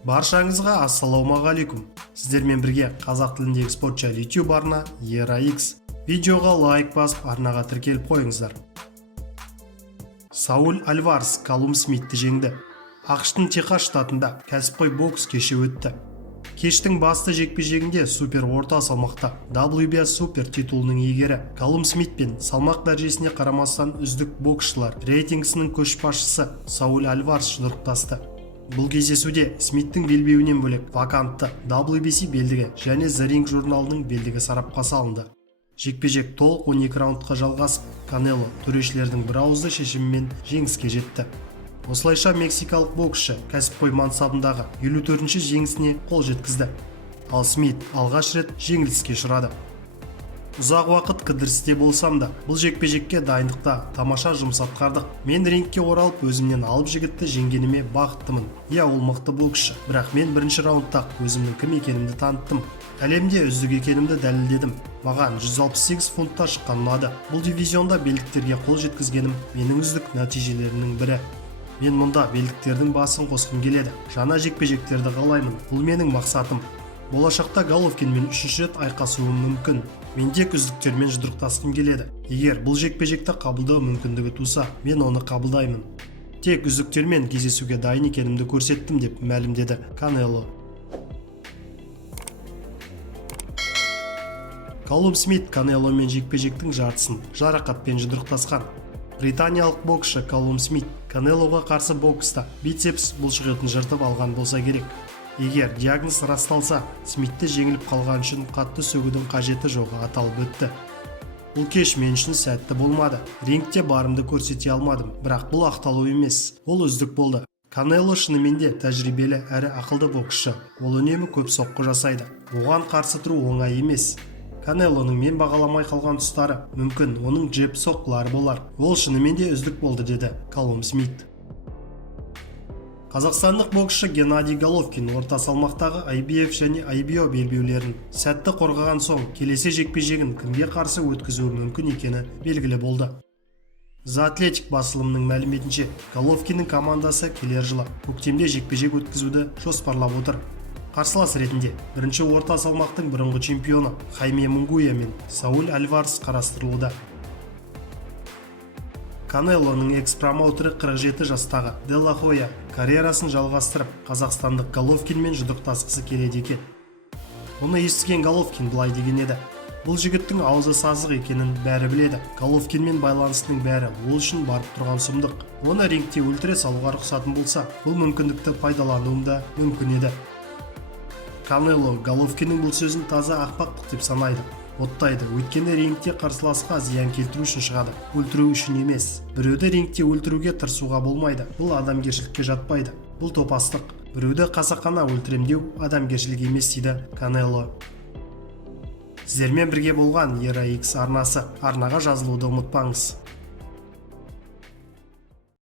Баршаңызға ассалаумағалейкум. Сіздермен бірге қазақ тіліндегі спорт жайлы YouTube арна ERA-X. Видеоға лайк басып, арнаға тіркеліп қойыңыздар. Сауль Альварес Каллум Смитті жеңді. ақш-тың Техас штатында кәсіпқой бокс кеші өтті. Кештің басты жекпе-жегінде супер орта салмақта WBA супер титулының иегері Каллум Смит пен салмақ дәрежесіне қарамастан үздік боксшылар рейтингісінің көшбасшысы Сауль Альварес жұдырықтасты. Бұл кездесуде Смиттің белбеуінен бөлек вакантты WBC белдігі және The Ring журналының белдігі сарапқа салынды. Жекпе-жек толық 12 раундқа жалғасып, Канело төрешілердің бірауызды шешімімен жеңіске жетті. Осылайша мексикалық боксшы кәсіпқой мансабындағы 54-ші жеңісіне қол жеткізді. Ал Смит алғаш рет жеңіліске ұшырады. Ұзақ уақыт кідірісте болсам да, бұл жекпе-жекке дайындықта тамаша жұмыс атқардық. Мен рингке оралып, өзімнен алып жігітті жеңгеніме бақыттымын. Иә, ол мықты боксшы, бірақ мен бірінші раундта өзімнің кім екенімді таныттым. Әлемде үздік екенімді дәлелдедім. Маған 168 фунтта шыққан ұнады. Бұл дивизионда белдіктерге қол жеткізгенім менің үздік нәтижелерімнің бірі. Мен мұнда белдіктердің басын қосқым келеді. Жаңа жекпе-жектерді қалаймын. Бұл менің мақсатым. Болашақта Головкинмен 3-ші рет айқасуым мүмкін. Мен тек үздіктермен жұдырықтасқым келеді. Егер бұл жекпе-жекті қабылдау мүмкіндігі туса, мен оны қабылдаймын. Тек үздіктермен кездесуге дайын екенімді көрсеттім деп мәлімдеді Канело. Каллум Смит Канеломен жекпе-жектің жартысын жарақатпен жұдырықтасқан. Британиялық боксшы Каллум Смит Канелоға қарсы бокста бицепс бұлшықетін жыртып алған болса керек. Егер диагноз расталса, Смитті жеңіліп қалған үшін қатты сөгудің қажеті жоғы аталып өтті. Бұл кеш мен үшін сәтті болмады. Рингте барымды көрсете алмадым, бірақ бұл ақталу емес. Ол үздік болды. Канело шынымен де тәжірибелі әрі ақылды боксшы. Ол үнемі көп соққы жасайды. Оған қарсы тұру оңай емес. Канелоның мен бағаламай қалған тұстары мүмкін, оның джеб соққылары болар. Ол шынымен де үздік болды, деді Каллум Смит. Қазақстандық боксшы Геннадий Головкин орта салмақтағы IBF және IBO белбеулерін сәтті қорғаған соң, келесі жекпе-жегін кімге қарсы өткізуі мүмкін екені белгілі болды. The Athletic басылымының мәліметінше, Головкиннің командасы келер жылы көктемде жекпе-жек өткізуді жоспарлап отыр. Қарсылас ретінде бірінші орта салмақтың бұрынғы чемпионы Хайме Мунгуя мен Сауль Альварес қарастырылуда. Канелоның экс-промоутері 47 жастағы Де Ла Хойя карьерасын жалғастырып, қазақстандық Головкинмен жұдырықтасқысы келеді екен. Оны естіген Головкин былай деген еді: бұл жігіттің аузы сазық екенін бәрі біледі. Головкинмен байланыстың бәрі ол үшін барып тұрған сұмдық. Оны рингте өлтіре салуға рұқсатым болса, бұл мүмкіндікті пайдалануым да мүмкін еді. Канело Головкиннің бұл сөзін таза ақпақтық деп санайды. Оттайды, өйткені рингте қарсыласқа зиян келтіру үшін шығады, өлтіру үшін емес. Біреуді рингте өлтіруге тырысуға болмайды. Бұл адамгершілікке жатпайды. Бұл топастық. Біреуді қасақана өлтіремдеу адамгершілік емес, дейді Канело. Сіздермен бірге болған ERA-X арнасы. Арнаға жазылуды ұмытпаңыз.